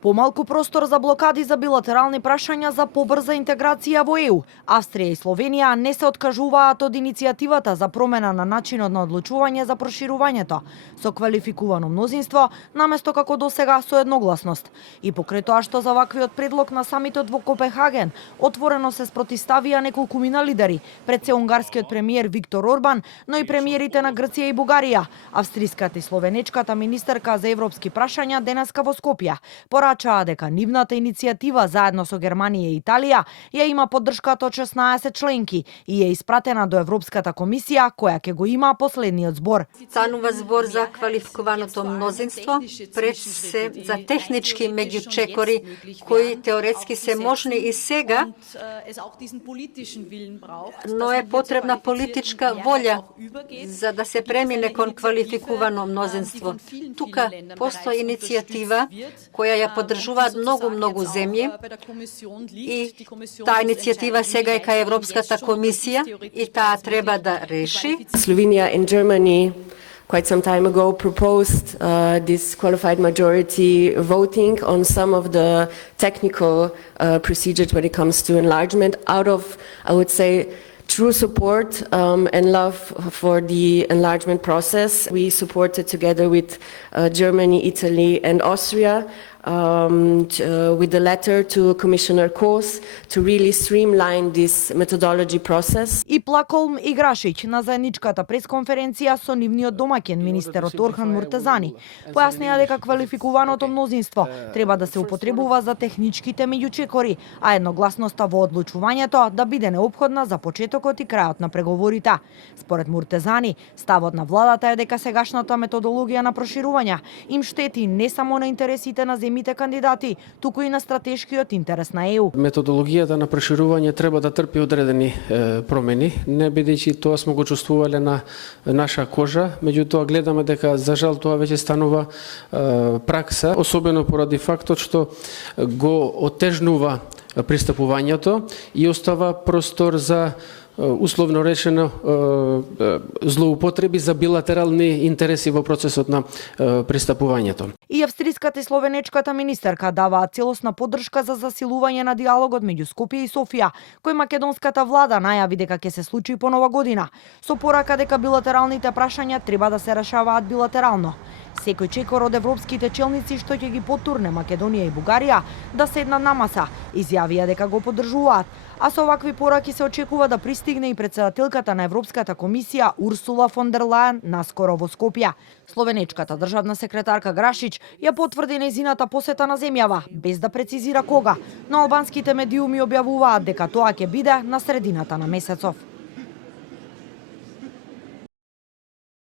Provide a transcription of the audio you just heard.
Помалку простор за блокади за билатерални прашања за побрза интеграција во ЕУ. Австрија и Словенија не се откажуваат од иницијативата за промена на начинот на одлучување за проширувањето со квалификувано мнозинство, наместо како досега со едногласност. И покрај тоа што за ваквиот предлог на самитот во Копенхаген отворено се спротивставија неколкумина лидери, пред се унгарскиот премиер Виктор Орбан, но и премиерите на Грција и Бугарија, австриската и словенечката министерка за европски прашања денеска во Скопје. Порачаа дека нивната иницијатива заедно со Германија и Италија ја има поддршката од 16 членки и е испратена до Европската комисија, која ќе го има последниот збор. Станува збор за квалификуваното мнозинство, пред се за технички меѓучекори кои теоретски се можни и сега, но е потребна политичка волја за да се премине кон квалификувано мнозинство. Тука постои иницијатива која ја поддржуваат многу земји и таа иницијатива сега е кај Европската комисија и таа треба да реши. Slovenia and Germany quite some time ago proposed this qualified majority voting on some of the technical procedures when it comes to enlargement out of, I would say, true support and love for the enlargement process. We supported together with Germany, Italy and Austria with the letter to Commissioner Kos to really streamline this methodology process. И Плаколм и Грашич на заедничката пресконференција со нивниот домаќин министерот Орхан Муртезани појаснија дека квалификуваното мнозинство треба да се употребува за техничките меѓучекори, а едногласноста во одлучувањето да биде неопходна за почетокот и крајот на преговорите. Според Муртезани, ставот на владата е дека сегашната методологија на проширување им штети не само на интересите на земјите кандидати, туку и на стратешкиот интерес на ЕУ. Методологијата на проширување треба да трпи одредени промени, не бидејќи тоа смо го чувствувале на наша кожа, меѓутоа гледаме дека за жал тоа веќе станува пракса, особено поради фактот што го отежнува пристапувањето и остава простор за условно речено злоупотреби за билатерални интереси во процесот на пристапувањето. И австриската и словенечката министерка даваат целосна поддршка за засилување на диалогот меѓу Скопје и Софија, кој македонската влада најави дека ќе се случи по нова година, со порака дека билатералните прашања треба да се решаваат билатерално. Секој чекор од европските челници што ќе ги потурне Македонија и Бугарија да седнат на маса, изјавија дека го поддржуваат, а со вакви пораки се очекува да пристигне и претседателката на Европската комисија Урсула фон дер Лајен наскоро во Скопје. Словенечката државна секретарка Грашич ја потврди нејзината посета на земјава, без да прецизира кога, но албанските медиуми објавуваат дека тоа ќе биде на средината на месецов.